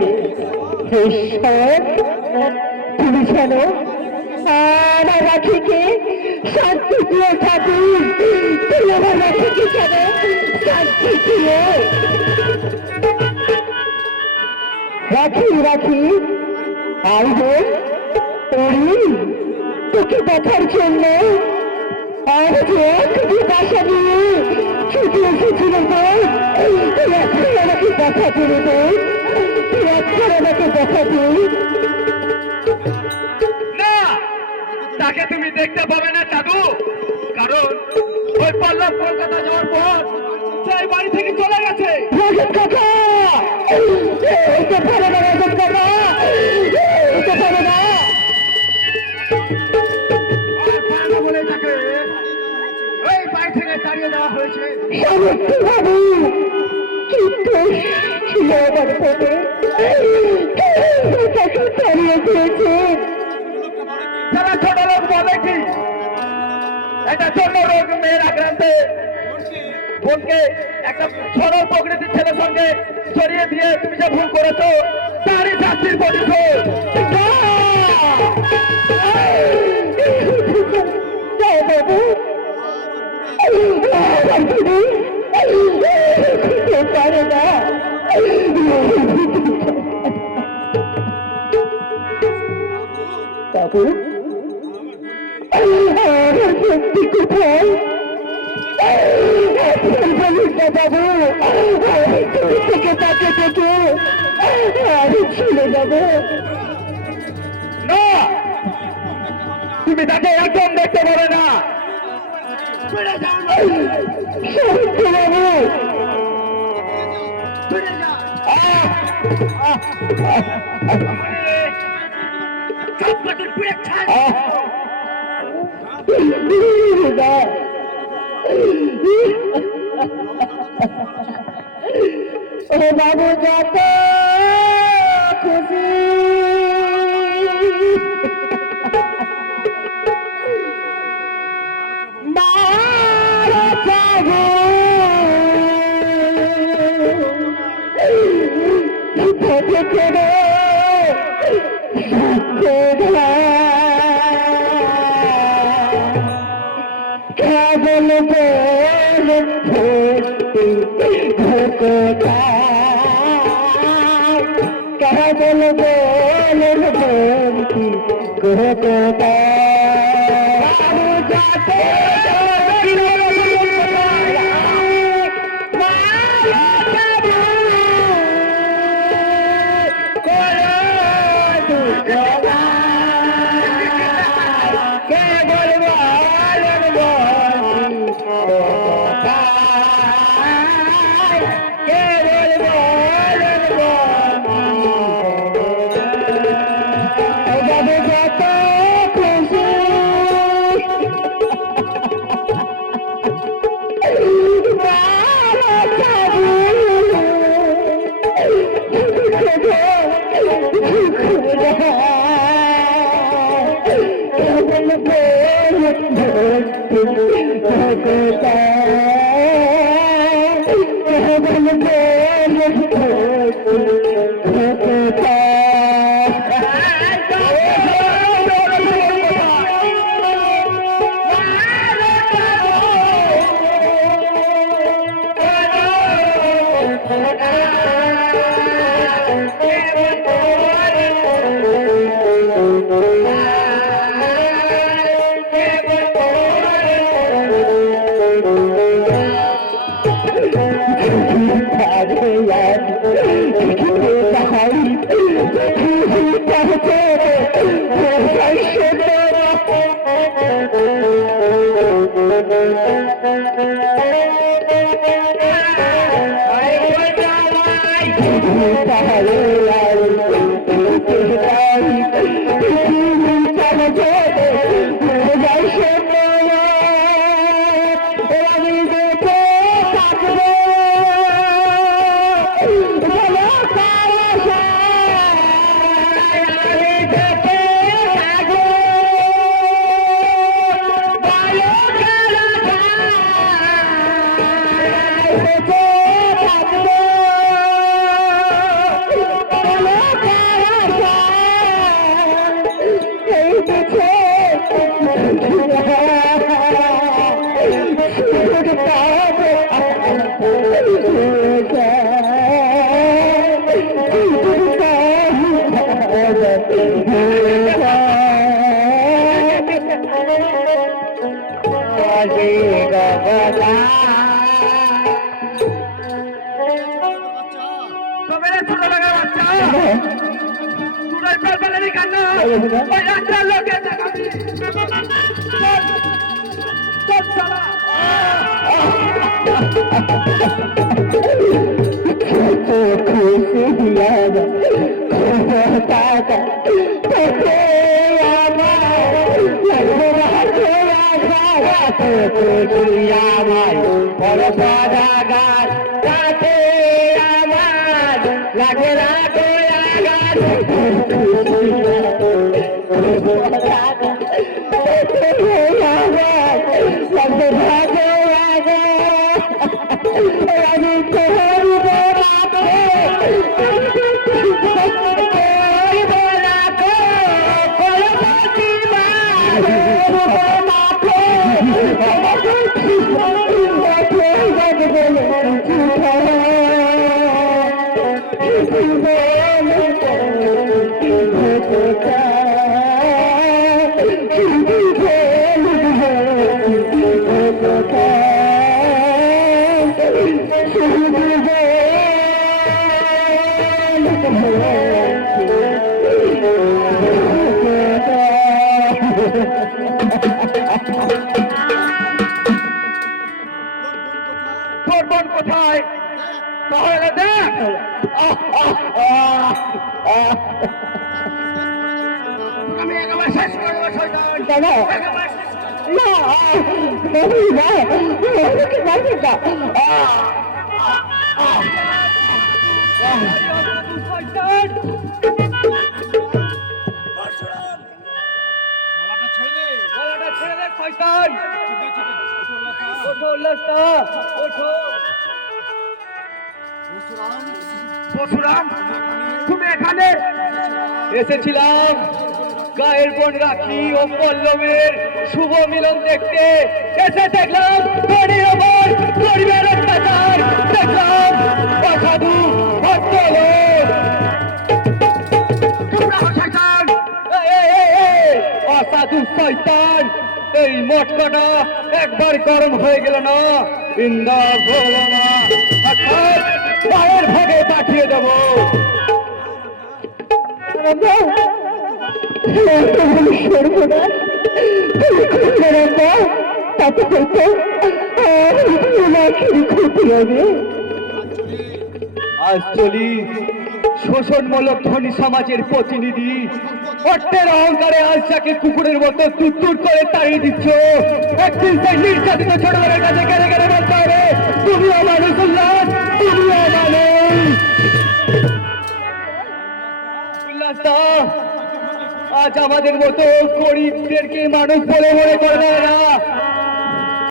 হয়েছে। ঈশ্বর, তুমি জানো আমার রাখিকে শান্তি দিয়ে ঠাকুর, তুই আমার রাখিকে যেন শান্তি দিয়ে রাখি রাখি। আইবে তোরি তোকে দেখার জন্য আর যে একটি বাসা নিয়ে ছুটে এসেছিল তুই একবার আমাকে দেখা দিবি, তুই একবার আমাকে দেখা দিবি। না, তাকে তুমি দেখতে পাবে না দাদু, কারণ ওই পল্লব কলকাতা যাওয়ার পর সেই বাড়ি থেকে চলে গেছে। রাজত কাকা, এটা পারে না, রাজত কাকা, এটা পারে না। বলে তাকে ওই বাড়ি থেকে তাড়িয়ে দেওয়া হয়েছে। সামর্থ্য বাবু কিন্তু ছিল আমার পেটে, তাকে তাড়িয়ে দিয়েছে। যারা ছোট লোক বলে কি একটা ছোট রোগ মেয়ের আক্রান্তে বোনকে একটা সরল প্রকৃতির ছেলের সঙ্গে জড়িয়ে দিয়ে তুমি যে ভুল করেছো তারই শাস্তির প্রতিশোধ। বাবু পারে না, বাবু সত্যি কোথায় বাবু, আমি দূর থেকে তাকে দেখে আমি চলে যাবো। না, তুমি তাকে একদম দেখতে পাবে না। সত্যি বাবু, ও বাবু যত খুশি মারা যাবো, করে কেবল কেবল বলের বলতি ঘটতা যাতে ছোট লাগা বাচ্চা তোরা চল বলে কান্না ওই একটা লোকে দেখাবি চল সালা तो खुशी दिया ताता तो তোর বোন কোথায় তাহলে দেখ আমি একেবারে শেষ করবো শয়তান দাদা একেবারে শেষ করবো। না কি বলছিস গলাটা ছেড়ে দে শয়তান ওঠো উল্লাসটা ওঠো পরশুরাম তুমি এখানে এসেছিলাম গায়ের বোন রাখি ও পল্লবের শুভ মিলন দেখতে এসে দেখলাম তোরই ওপর পরিবার অত্যাচার দেখলাম অসাধু ভদ্রলোক অসাধু শয়তান এই মটকাটা একবার গরম হয়ে গেল না ইন্দা ভোলা পায়ের ভাগে পাঠিয়ে দেবো আজ চলি শোষণমূলক ধনী সমাজের প্রতিনিধি অর্থের অহংকারে আজ যাকে কুকুরের মতো তুত্তুর করে তাড়িয়ে দিচ্ছ একদিন সেই নির্যাতিত ছোটবেলার কাছে গেলে গেলে বলতে হবে তুমিও মানুষ উল্লাস তুমিও মানুষ উল্লাসদা আজ আমাদের মতো গরিবদেরকে মানুষ বলে মনে করে না